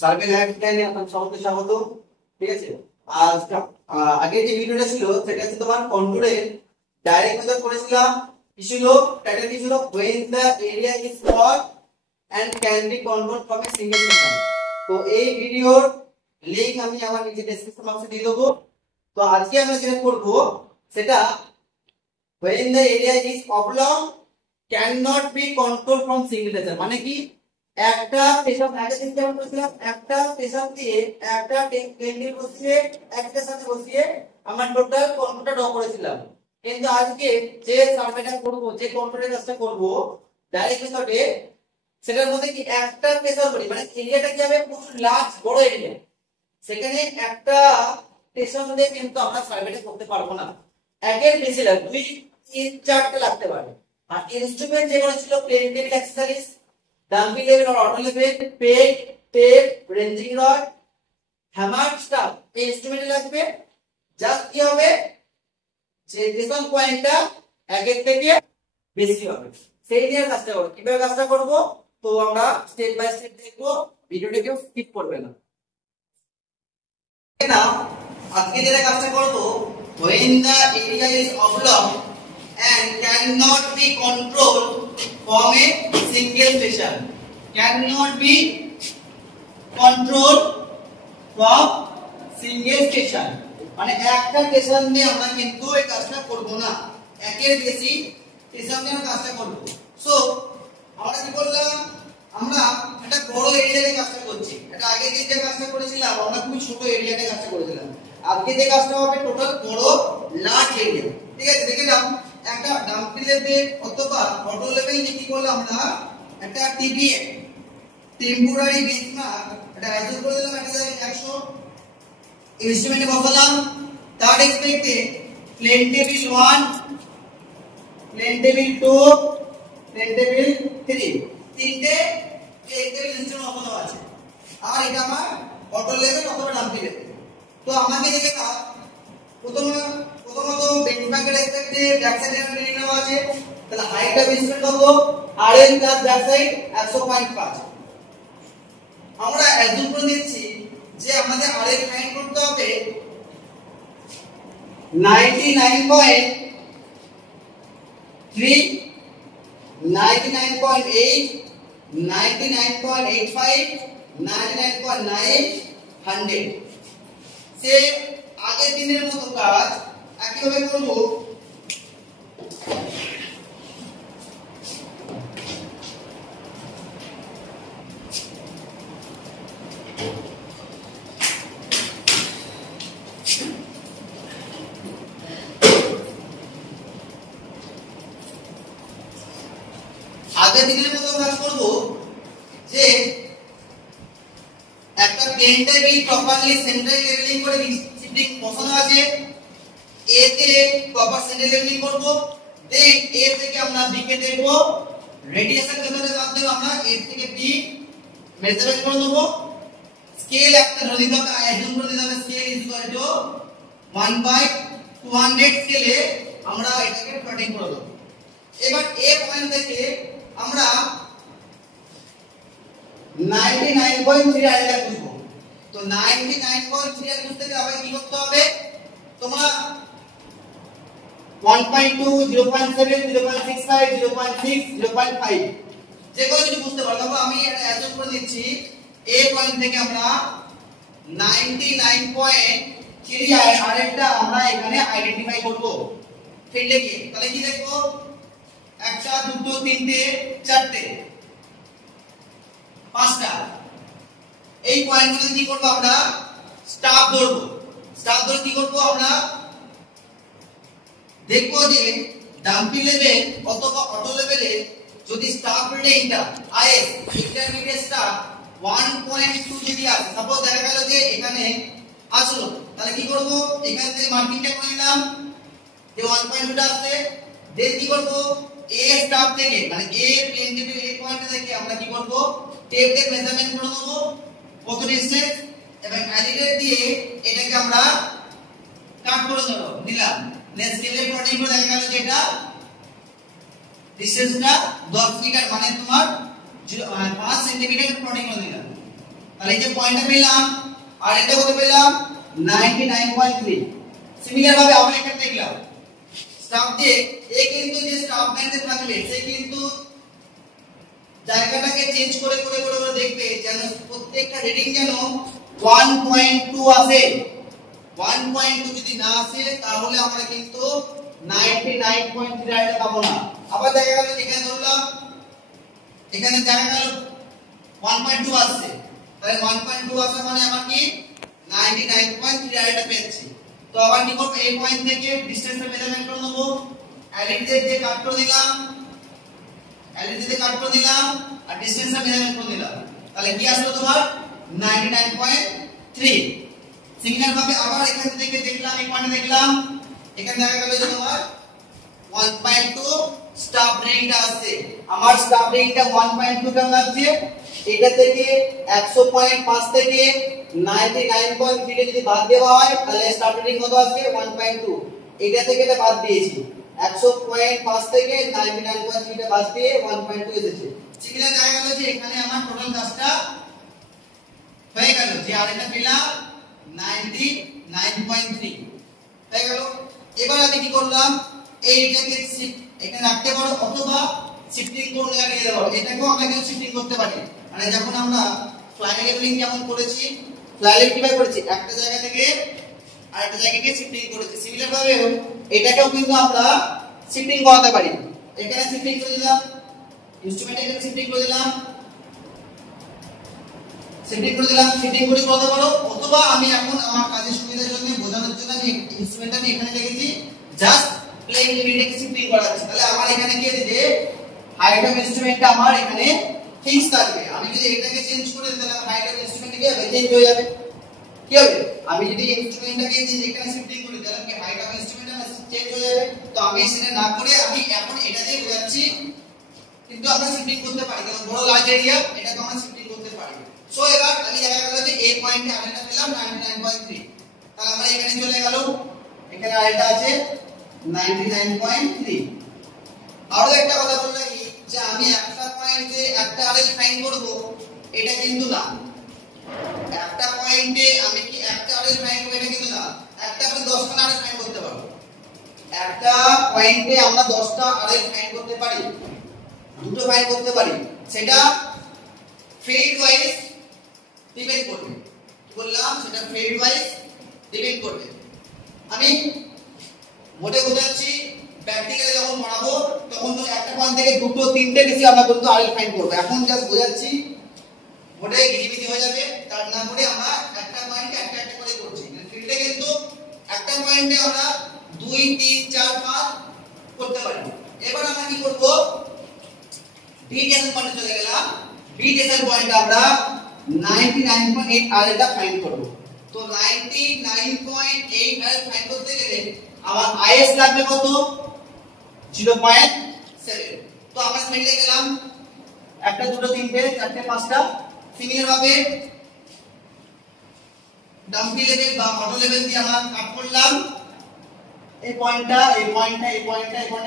Survey গাইডলাইনে আপনাদের সবাইকে স্বাগত। ঠিক আছে, আজ আগে যে ভিডিওটা ছিল সেটা হচ্ছে তোমার কন্ট্রোলের ডাইরেক্ট মেথড করেছিলাম। কি ছিল টাইটেল? ছিল when the area is small and can be controlled from a single system। তো এই ভিডিওর লিংক আমি আমার নিচে ডেসক্রিপশন বক্সে দিয়ে দেবো। তো আজকে আমরা যেটা করব সেটা when the area is oblong cannot be controlled from single system। মানে কি, একটা পেশাব একটা সিস্টেম করেছিলাম, একটা পেশাব দিয়ে একটা টেন্ডেল বসিয়ে একটা সাথে বসিয়ে আমরা টোটাল কন্ট্রোলটা ড্র করেছিলাম। কিন্তু আজকে যে সার্ভেটা করব, যে কন্ট্রোলের কাজটা করব ডাইরেক্ট মেথডে, সেটার মধ্যে কি একটা পেশাব বলি মানে এরিয়াটা কি হবে খুব লার্জ বড় এরিয়া, সেখানে একটা পেশাব দিয়ে কিন্তু আমরা সার্ভেটা করতে পারবো না। একের বেশি লাগবে, 2-3-4টা লাগতে পারে। আর ইনস্ট্রুমেন্ট যেগুলো ছিল plane table exercise, dumping level আর auto level, peg, tape, ranging rod, hammer, staff, এই ইনস্ট্রুমেন্ট লাগবে। জাস্ট কি হবে যে ডিসকাউন্ট পয়েন্টটা একের থেকে বেশি হবে, সেই নিয়ে কাজটা করব। কিভাবে কাজটা করব তো আমরা স্টেপ বাই স্টেপ দেখব, ভিডিওটাকে স্কিপ করবে না। না, আজকে যেটা কাজটা করব when the area is oblong and cannot be controlled from a single station, cannot be controlled from single station মানে একটা স্টেশন দিয়ে আমরা কিন্তু এই কাজটা করব না, একের বেশি স্টেশন দিয়ে আমরা কাজটা করব। সো আমরা কি করলাম, আমরা একটা বড় এরিয়াতে কাজটা করছি। এটা আগে যে কাজটা করেছিলাম আমরা খুব ছোট এরিয়াতে কাজটা করেছিলাম। আজকে যে কাজটা হবে টোটাল বড় লার্জ এরিয়া। ঠিক আছে, দেখে নাও একটা ডাম্পিং লেভেল অথবা অটো লেভেল নিয়ে কি করলাম আমরা, একটা টিবিএ টেম্পোরারি বেঞ্চমার্ক এটা অ্যাজুম করে দিলাম, একটা জায়গায় 100 ইনস্ট্রুমেন্টে বসালাম। তার এক্সপেক্টে plane table 1, plane table 2, plane table 3, তিনটে প্লেন টেবিল ইনস্ট্রুমেন্ট বসানো আছে। আর এটা আমার অটো লেভেল অথবা ডাম্পিং লেভেল। তো আমাকে দেখে না প্রথমত বেঞ্চমার্কের এক্সপেক্টে ব্যাক সাইডে নিয়ে নেওয়া আছে, তাহলে হাইট অফ ইনস্ট্রুমেন্ট কত, আরএল প্লাস ব্যাক সাইড 100.5। আমরা অ্যাজুম করে নিচ্ছি যে আমাদের আরএল ফাইন্ড করতে হবে 99.3, 99.8, 99.85, 99.9, 100। সে আগের দিনের মতো কাজ একইভাবে করব। আগের দিনের মতো কাজ করব যে একটা plane table properly centre leveling করে শিফটিং বসানো আছে, এ তে প্রপার সেন্টার লেভেলিং করব। দেন এ থেকে আমরা বি কে দেখব, রেডিয়েশন মেথডের মাধ্যমে আমরা এ থেকে বি মেজারমেন্ট করে নেব। স্কেল একটা ধরে দিতে হবে, অ্যাজুম করে দিতে হবে স্কেল ইজ ইকুয়াল টু 1/200 স্কেলে আমরা এটাকে প্লটিং করে দেব। এবার এ পয়েন্ট থেকে আমরা 99.3 আইডিয়া খুঁজবো। তো 99.3 খুঁজতে গেলে আমাকে কি করতে হবে, তোমরা 1.2, 0.7, 0.65, 0.6, 0.5 যে কোনো কিছু বুঝতে পারো। তারপর আমি এটা অ্যাজুম করে দিচ্ছি এ পয়েন্ট থেকে আমরা 99.3 আরেকটা আমরা এখানে আইডেন্টিফাই করব ফিল্ডে গিয়ে। তাহলে কি দেখবো, একটা, দুটো, তিনটে, চারটে, 5টা। এই পয়েন্টগুলো কি করব আমরা, স্টাফ ধরবো। স্টাফ ধরে কি করব আমরা দেখবো যে ডাম্পিং লেভেল অথবা অটো লেভেলে যদি স্টাফ রেটিংটা আইএস ইন্টারমিডিয়েট স্টাফ 1.2 যদি আসে, সাপোজ দেখা গেল যে এখানে আসলো, তাহলে কি করব, এখান থেকে মার্কিংটা করে নিলাম যে 1.2 টা আসছে। দেন কি করব, এ স্টাফ থেকে মানে এ প্লেন টেবিল এ পয়েন্ট থেকে আমরা কি করব, টেপ দিয়ে মেজারমেন্ট করে নেব কত ডিসটেন্স, এবং অ্যালিগেট দিয়ে এটাকে আমরা কাট করে নিলাম। নেক্সট স্কেলে প্লটিং করে দেখা গেল যে এটা ডিসটেন্সটা 10 মিটার, মানে তোমার 5 সেন্টিমিটার প্লটিং করে দিলাম। তাহলে এই যে পয়েন্টটা পেলাম আর এটা কত পেলাম 99.3 সিমিলার ভাবে আমরা এখানে দেখলাম স্টাফ দিয়ে এ কিন্তু যে স্টাফ ব্যান্ডে থাকলে সে কিন্তু জায়গাটাকে চেঞ্জ করে করে করে করে দেখবে যেন প্রত্যেকটা হেডিং যেন 1.2 আসে 1.2 যদি না আসে তাহলে আমরা কিন্তু 99.3 এটা পাবো না আবার দেখা গেল এখানে ধরলাম এখানে দেখা গেল 1.2 আসছে তাহলে 1.2 আসে মানে আমার কি 99.3 এটা পেয়েছি তো আবার কি করব এই পয়েন্ট থেকে ডিসটেন্সটা মেজারমেন্ট করে নেব এলইডি দিয়ে কাট করে দিলাম এলইডি দিয়ে কাট করে দিলাম আর ডিসটেন্সটা মেজারমেন্ট করে দিলাম তাহলে কি আসলো তোমার 99.3 সিমিলার ভাবে আবার এখান থেকে দেখলাম এই পয়েন্টে দেখলাম এখানে দেখা গেল যে তোমার 1.2 স্টাফ রেটটা আছে আমার স্টাফ রেটটা 1.2 কেমন আছে এটা থেকে 100.5 থেকে 99.3 কে যদি বাদ দেওয়া হয় তাহলে স্টাফ রেটিং কত আসবে 1.2 এটা থেকে এটা বাদ দিয়েছি 100.5 থেকে 99.3 টা বাদ দিয়ে 1.2 এসেছে সিমিলার দেখা গেল যে এখানে আমার টোটাল কাজটা হয়ে গেল যে আরেকটা পেলাম 99.3 হয়ে গেল এবার আমি কি করলাম এইটাকে এখানে রাখতে পারো অথবা শিফটিং করে নিয়ে যেতে পারো এটাকেও আমরা কিন্তু শিফটিং করতে পারি মানে যখন আমরা ফ্লাই লেভেলিং যেমন করেছি ফ্লাই লেভেল কিভাবে করেছি একটা জায়গা থেকে আরেকটা জায়গাকে শিফটিং করেছি সিমিলার ভাবে এটাকেও কিন্তু আমরা শিফটিং করাতে পারি এখানে শিফটিং করে দিলাম ইনস্ট্রুমেন্টে এখানে শিফটিং করে দিলাম শিফটিং করে করতে পারো অথবা আমি এখন আমার কাজের সুবিধার জন্য বোঝানোর জন্য আমি ইনস্ট্রুমেন্টটা আমি এখানে রেখেছি জাস্ট প্লেন লিমিটে শিফটিং করা আছে তাহলে আমার এখানে কি আছে যে হাইট অফ ইনস্ট্রুমেন্টটা আমার এখানে ফিক্স থাকবে আমি যদি এটাকে চেঞ্জ করে দিই তাহলে হাইট অফ ইনস্ট্রুমেন্ট কি হবে চেঞ্জ হয়ে যাবে কি হবে আমি যদি ইনস্ট্রুমেন্টটাকে যে এখানে শিফটিং করি তাহলে কি হাইট অফ ইনস্ট্রুমেন্ট আমার চেঞ্জ হয়ে যাবে তো আমি সেটা না করে আমি এখন এটা দিয়ে বোঝাচ্ছি কিন্তু আমরা শিফটিং করতে পারি কারণ বড় লার্জ এরিয়া এটাকে আমরা শিফটিং করতে পারি সো এবার আমি দেখা গেল যে এই পয়েন্টে আরেকটা পেলাম 99.3 তাহলে আমরা এখানে চলে গেল এখানে আরেকটা আছে 99.3 আরো একটা কথা বললাম যে আমি একটা পয়েন্টে একটা আরএল ফাইন্ড করব এটা কিন্তু না একটা পয়েন্টে আমি কি একটা আরএল ফাইন্ড করব এটা কিন্তু না একটা আমি 10টা আরএল ফাইন্ড করতে পারবো একটা পয়েন্টে আমরা 10টা আরএল ফাইন্ড করতে পারি দুটো ফাইন্ড করতে পারি সেটা ফিল্ড ওয়াইজ ডিপেন্ড করবে বললাম সেটা ফিল্ড ওয়াইজ ডিপেন্ড করবে আমি মোটে বোঝাচ্ছি প্র্যাকটিক্যালি যখন পড়াবো তখন তো একটা পয়েন্ট থেকে দুটো তিনটে বেশি আমরা কিন্তু আরএল ফাইন্ড করব এখন জাস্ট বোঝাচ্ছি মোটে গিরিবিতি হয়ে যাবে তার না করে আমরা একটা পয়েন্টে একটা একটা করে করছি ফিল্ডে কিন্তু একটা পয়েন্টে আমরা 2 3 4 5 করতে পারি এবার আমরা কি করব বি ডেসিমাল পয়েন্টে চলে গেলাম বি ডেসিমাল পয়েন্টে আমরা 99.8 আরএলটা ফাইন্ড করব তো 99.8 আরএল ফাইন্ড করতে গেলে আমার আইএস লাগবে কত 0.7 তো আমরা মিলে গেলাম একটা দুটো তিনটে চারটে পাঁচটা সিমিলার ভাবে ডাম্পি লেভেল বা অটো লেভেল দিয়ে আমরা কাট করলাম এই পয়েন্টটা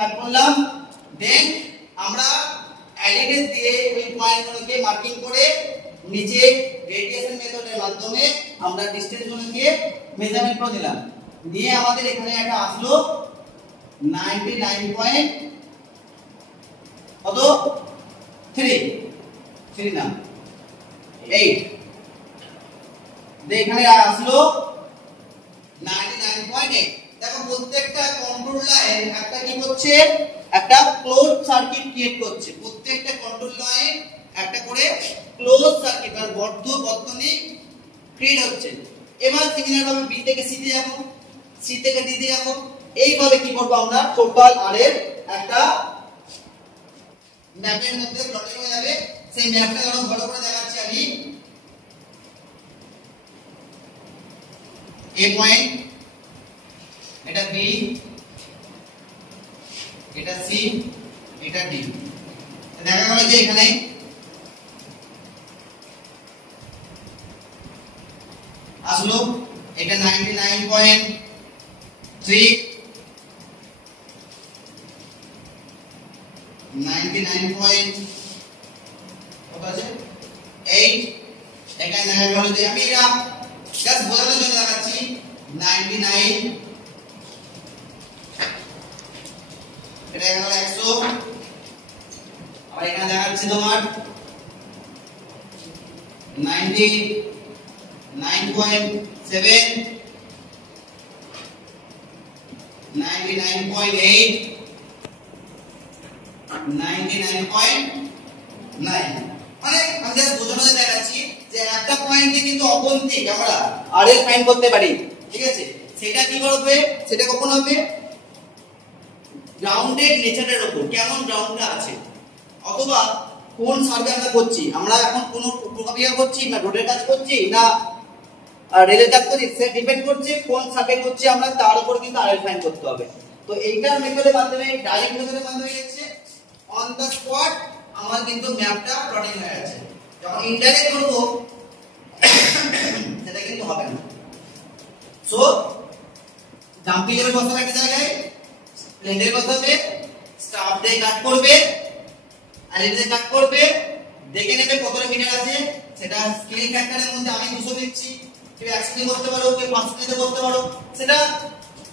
কাট করলাম দেন আমরা এলিমেন্ট দিয়ে ওই পয়েন্টগুলোকে মার্কিং করে নিচে রেডিয়েশন মেথডের মাধ্যমে আমরা ডিসটেন্সগুলোকে মেজারমেন্ট করে দিলাম দিয়ে আমাদের এখানে একটা আসলো 99 পয়েন্ট কত 3 না 8 এখানে আসলো 99.8 দেখো প্রত্যেকটা কন্ট্রোল লাইন একটা কি করছে একটা ক্লোজ সার্কিট ক্রিয়েট করছে প্রত্যেকটা কন্ট্রোল লাইন একটা করে ক্লোজ সার্কিট আর বদ্ধ বর্তনী ক্রিয়েট হচ্ছে এবার সিমিলার ভাবে বি থেকে সি তে যাব সি থেকে ডি তে যাব এইভাবে কি করব আমরা টোটাল আর এর একটা ম্যাপের মধ্যে প্লটিং হয়ে যাবে সেই ম্যাপটা আরো ভালো করে দেখাচ্ছি আমি এ পয়েন্ট এটা বি এটা সি এটা ডি দেখা গেল যে এখানে আসলো এটা 99.3 99 পয়েন্ট কত আছে 8 এখানে দেখা যদি আমি এটা জাস্ট বোঝানোর জন্য দেখাচ্ছি 99 এটা এখানে 100 আর এখানে দেখাচ্ছি তোমার 99.7 99.8 99.9 মানে আমি জাস্ট বোঝানোর জন্য দেখাচ্ছি যে একটা পয়েন্টে কিন্তু অপন্তিক আমরা আর এর ফাইন্ড করতে পারি, ঠিক আছে? সেটা কি করবে, সেটা কখন হবে গ্রাউন্ডেড নেচারের উপর, কেমন গ্রাউন্ডটা আছে, অথবা কোন সার্ভে আমরা করছি, আমরা এখন কোন প্রক্রিয়া করছি না রোডের কাজ করছি না রেলের কাজ করছি, সে ডিপেন্ড করছে কোন সার্ভে করছি আমরা, তার উপর কিন্তু আর ফাইন্ড করতে হবে। তো এইটার মেথডের মাধ্যমে ডাইরেক্ট মেথডের মাধ্যমে হচ্ছে অন দা স্পট আমার কিন্তু ম্যাপটা প্লটিং হয়ে আছে। যখন ইনডাইরেক্ট করব সেটা কিন্তু হবে না। সো ডাম্পিং এর বসাবে একটা জায়গায়, প্লেনের বসাবে, স্টাফ দিয়ে কাট করবে, আইডি দিয়ে কাট করবে, দেখে নেবে কতটা মিটার আছে, সেটা স্কেল ফ্যাক্টরের মধ্যে আমি 200 দিচ্ছি, কেউ 100 দিয়ে করতে পারো, কেউ 500 দিয়ে করতে পারো, সেটা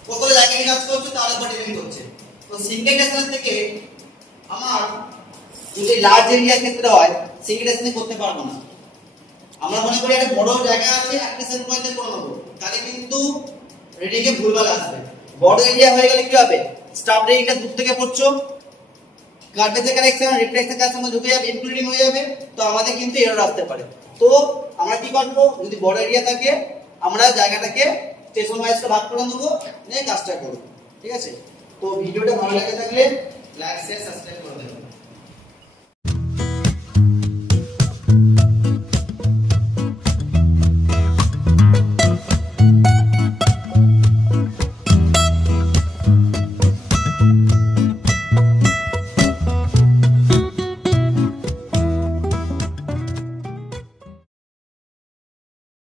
কতটা জায়গায় কাজ করছে তার উপর ডিপেন্ড করছে। তো সিঙ্গেল স্টেশন থেকে আমার যদি লার্জ এরিয়ার ক্ষেত্রে হয় সিঙ্গেল স্টেশনে করতে পারবো না। আমরা মনে করি একটা বড় জায়গা আছে একটা সেট পয়েন্টে করে নেবো, তাহলে কিন্তু রেডিংয়ে ভুলভাল আসবে। বড় এরিয়া হয়ে গেলে কি হবে, স্টাফ রেডিংটা দূর থেকে পড়ছো, গার্বেজের কালেকশন রিফ্লেক্সের কালেকশন ঢুকে যাবে, ইনক্লুডিং হয়ে যাবে, তো আমাদের কিন্তু এরর আসতে পারে। তো আমরা কি করব, যদি বড় এরিয়া থাকে আমরা জায়গাটাকে স্টেশন ওয়াইজ ভাগ করে নেবো, নিয়ে কাজটা করব, ঠিক আছে? তো ভিডিওটা ভালো লাগে থাকলে লাইক শেয়ার সাবস্ক্রাইব করে দেবেন।